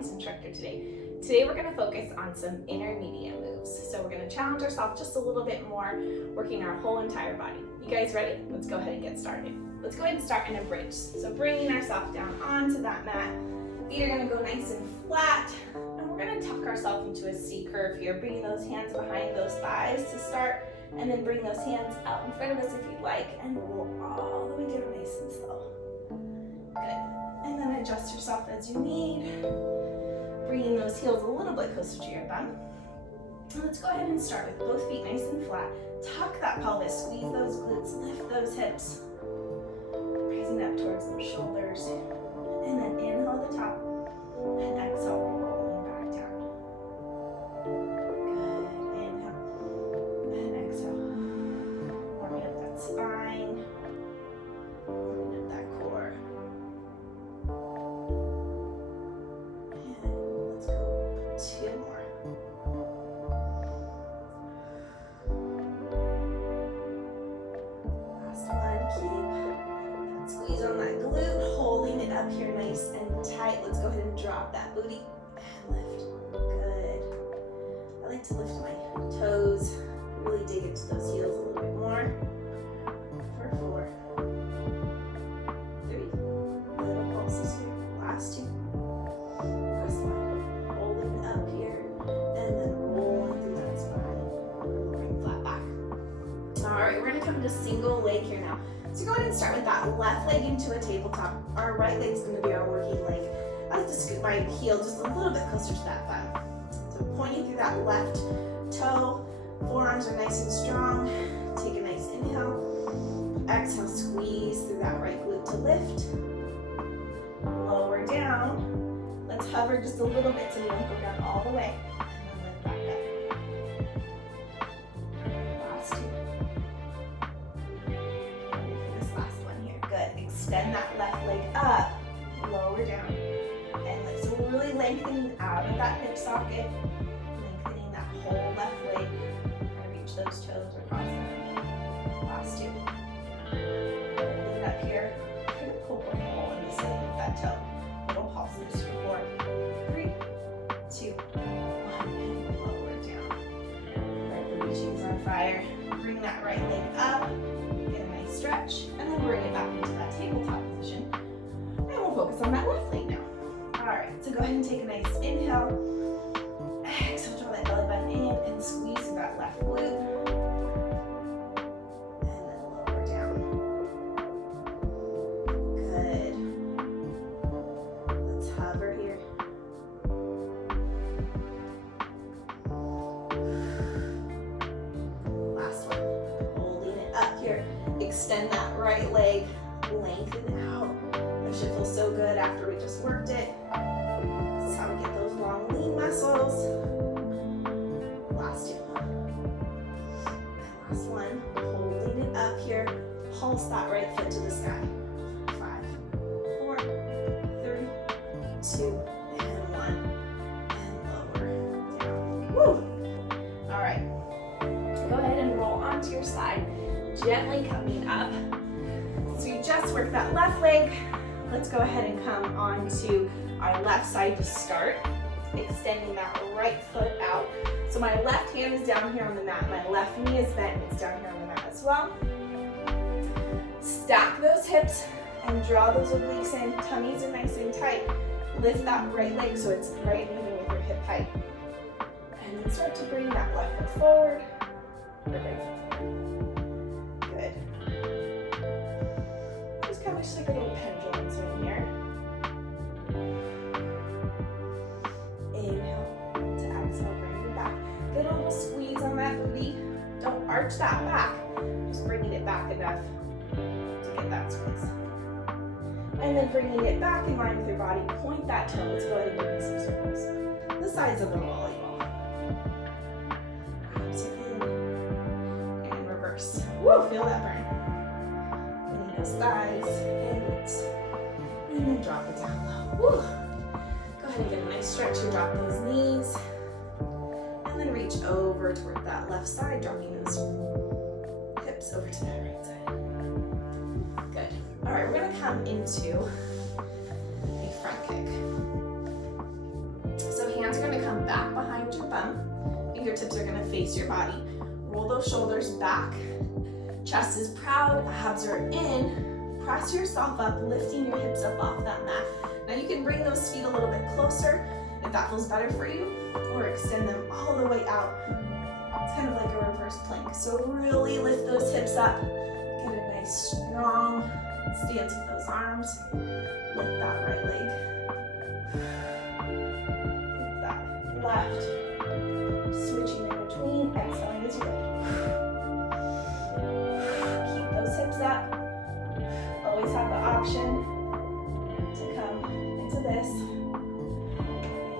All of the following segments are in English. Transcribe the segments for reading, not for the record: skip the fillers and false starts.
Pilates instructor today. Today we're going to focus on some intermediate moves. So we're going to challenge ourselves just a little bit more, working our whole entire body. You guys ready? Let's go ahead and get started. Let's go ahead and start in a bridge. So bringing ourselves down onto that mat. Feet are going to go nice and flat. And we're going to tuck ourselves into a C curve here. Bringing those hands behind those thighs to start. And then bring those hands out in front of us if you'd like. And roll all the way down nice and slow. Good. And then adjust yourself as you need. Bringing those heels a little bit closer to your bum. And let's go ahead and start with both feet nice and flat. Tuck that pelvis, squeeze those glutes, lift those hips. Raising up towards those shoulders. And then inhale at the top. And exhale, rolling back down. Good. Inhale. And exhale. Warming up that spine. Warming up that core. And let's go 2 more. Last one. Keep that squeeze on that glute, holding it up here nice and tight. Let's go ahead and drop that booty and lift. Good. I like to lift my toes, really dig into those heels a little bit more. For 4, 3, little pulses here. Last 2. Last one. Holding it up here and then rolling through that spine. Bring flat back. Alright, we're going to come to single leg here now. So go ahead and start with that left leg into a tabletop. Our right leg is going to be our working leg. I like to scoot my heel just a little bit closer to that thumb. So pointing through that left toe. Forearms are nice and strong. Take a nice inhale. Exhale, squeeze through that right glute to lift. Lower down. Let's hover just a little bit so we don't go down all the way. And then lift back up. Last 2. Good. Extend that left leg up, lower down, and lift. So we're really lengthening out of that hip socket, lengthening that whole left leg. Try to reach those toes across them. Last 2. Holding it up here. We're going to pull a hole in the ceiling with that toe. Little pulses for 4, 3, 2, 1, and lower down. Right, the reaching's on fire. Bring that right leg up. Get a nice stretch, and then bring it back into that tabletop position. And we'll focus on that left leg now. Alright, so go ahead and take a nice inhale. Exhale, draw that belly button in and squeeze through that left glute. And then lower down. Good. Let's hover here. Last one. Holding it up here. Extend that right leg, lengthen it out. That should feel so good after we just worked it. This is how we get those long, lean muscles. Last 2. And last one. Holding it up here. Pulse that right foot to the sky. 5, 4, 3, 2, and 1. And lower down. Woo! All right. Go ahead and roll onto your side. Gently coming up. So you just worked that left leg. Let's go ahead and come onto our left side to start. Extending that right foot out. So my left hand is down here on the mat. My left knee is bent. It's down here on the mat as well. Stack those hips and draw those obliques in. Tummies are nice and tight. Lift that right leg so it's right even with your hip height. And then start to bring that left foot forward. Or right foot forward. Good. Just kind of like a little pendulum swing here. Inhale to exhale, bring it back. Get a little squeeze on that booty. Don't arch that back. Just bringing it back enough to get that squeeze. And then bringing it back in line with your body. Point that toe. Let's go ahead and give me some circles. The size of a volleyball. Absolutely. And reverse. Woo, feel that burn. Bring those thighs and glutes. And then drop it down low. Woo. Go ahead and get a nice stretch and drop those knees. And then reach over toward that left side, dropping those hips over to that right side. Good. All right, we're gonna come into a front kick. Hands are gonna come back behind your bum. Fingertips are gonna face your body. Roll those shoulders back. Chest is proud, abs are in. Press yourself up, lifting your hips up off that mat. Now you can bring those feet a little bit closer if that feels better for you, or extend them all the way out. It's kind of like a reverse plank. So really lift those hips up. Get a nice strong stance with those arms. Lift that right leg. Lift that left. Switching in between, exhaling as you lift. Keep those hips up. Always have the option to come into this.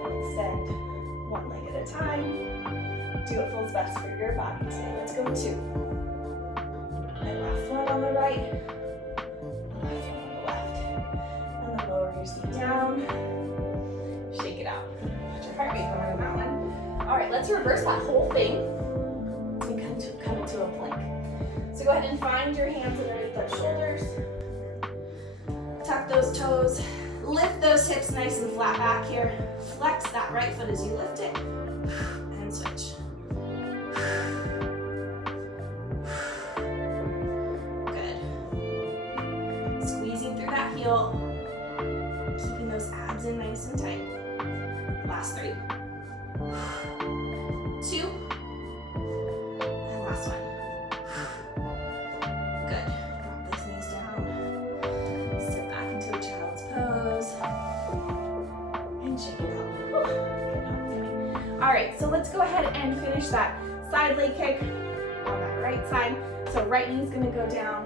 Extend one leg at a time. Do what feels best for your body today. Let's go 2. And last one on the right. Last one on the left. And then lower your seat down. Shake it out. Put your heart rate going on that one. All right, let's reverse that whole thing and come into a plank. So go ahead and find your hands underneath those shoulders. Tuck those toes. Lift those hips nice and flat back here. Flex that right foot as you lift it. And switch. Good. Squeezing through that heel. Keeping those abs in nice and tight. Last 3. 2. And last one. Good. Drop those knees down. Sit back into a child's pose. And shake it out. Good job. All right, so let's go ahead and finish that side leg kick on that right side. So right knee's gonna go down.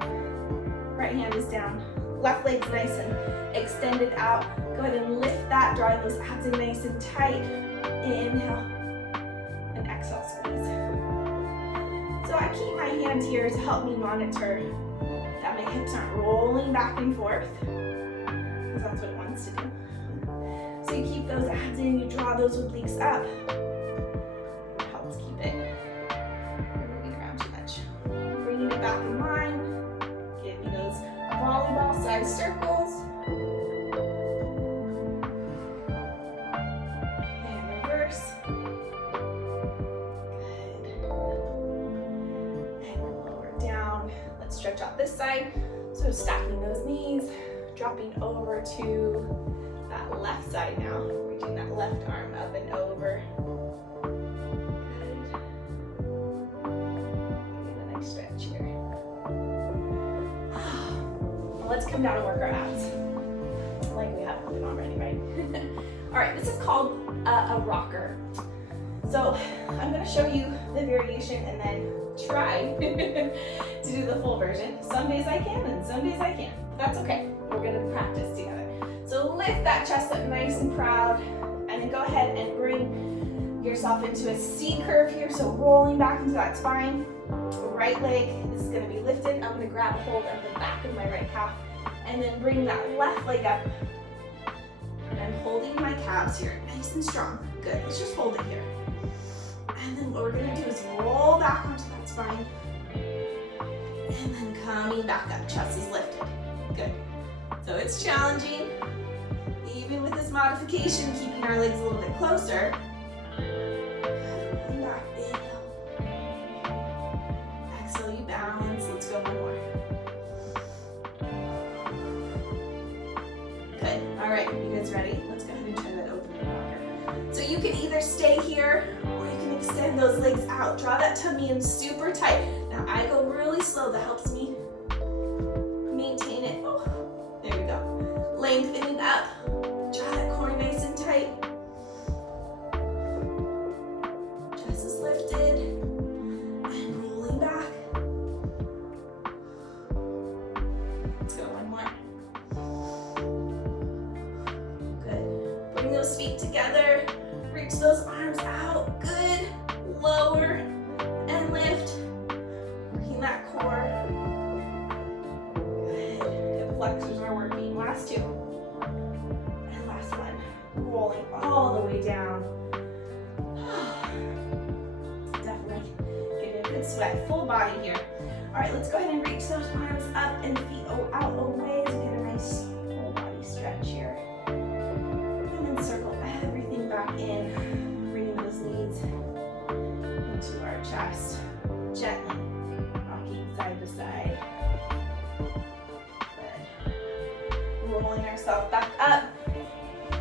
Right hand is down. Left leg's nice and extended out. Go ahead and lift that, draw those abs in nice and tight. Inhale and exhale, squeeze. So I keep my hand here to help me monitor that my hips aren't rolling back and forth, because that's what it wants to do. So you keep those abs in, you draw those obliques up. It helps keep it moving around too much. Bringing it back in line. Give me those volleyball size circles. Stretch out this side. So stacking those knees, dropping over to that left side now. Reaching that left arm up and over. Good. Getting a nice stretch here. Well, let's come down and work our abs. Like we haven't been already, right? All right, this is called a rocker. So I'm gonna show you the variation and then try to do the full version. Some days I can and some days I can't. That's okay. We're gonna practice together. So lift that chest up nice and proud, and then go ahead and bring yourself into a C curve here. So rolling back into that spine. Right leg is gonna be lifted. I'm gonna grab hold of the back of my right calf and then bring that left leg up. And holding my calves here, nice and strong. Good, let's just hold it here. And then what we're gonna do is roll back onto that spine. And then coming back up, chest is lifted. Good. So it's challenging. Even with this modification, keeping our legs a little bit closer. And back, inhale. Exhale, you balance. Let's go one more. Good. All right, you guys ready? Let's go ahead and try that opening rocker. So you can either stay here or you can extend those legs out. Draw that tummy in super tight. Now I go really slow. That helps me maintain it. Oh, there we go. Lengthening up. Draw that core nice and tight. Chest is lifted. And rolling back. Let's go one more. Good. Bring those feet together. Reach those arms out. Good. Lower and lift. Working that core. Good. Hip flexors are working. Last two. And last one. Rolling all the way down. Definitely getting a good sweat. Full body here. All right, let's go ahead and reach those arms up and feet out away to get a nice full body stretch here. And then circle everything back in. pulling ourselves back up.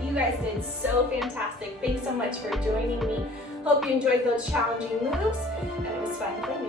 You guys did so fantastic. Thanks so much for joining me. Hope you enjoyed those challenging moves, and it was fun for me.